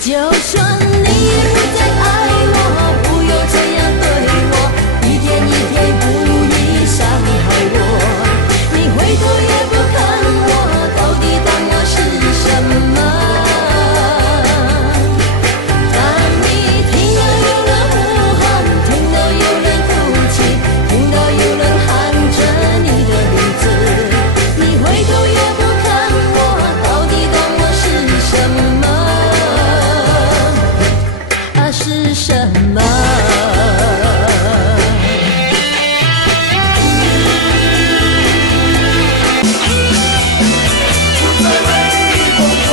就算你不再爱我，不要这样对我，一天一天故意伤害我。你回头也不看我，到底当我是什么？当你听到有人呼喊，听到有人哭泣，听到有人喊着你的名字，你回头也不看我，到底当我是什么？是什么？不再为你疯狂，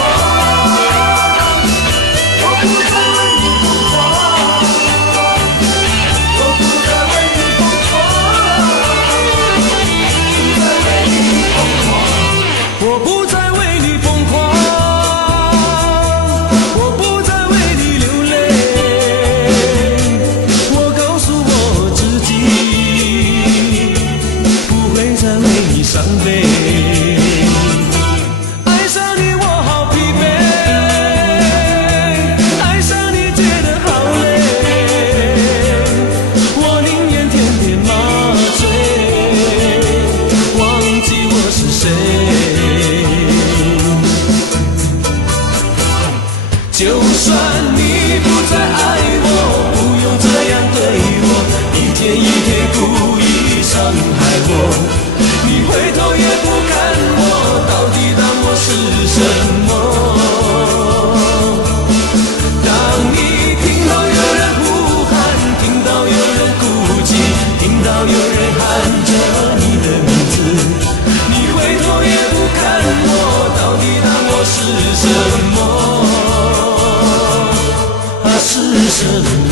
我不再为你疯狂，我不再为你疯狂，我不再为你疯狂，我不再为你流泪。伤悲，爱上你我好疲惫，爱上你觉得好累，我宁愿天天麻醉，忘记我是谁。就算你不再爱我，不用这样对我，一天一天故意伤害我。你回头也不看我，到底当我是什么？当你听到有人呼喊，听到有人哭泣，听到有人喊着你的名字，你回头也不看我，到底当我是什么？是什么？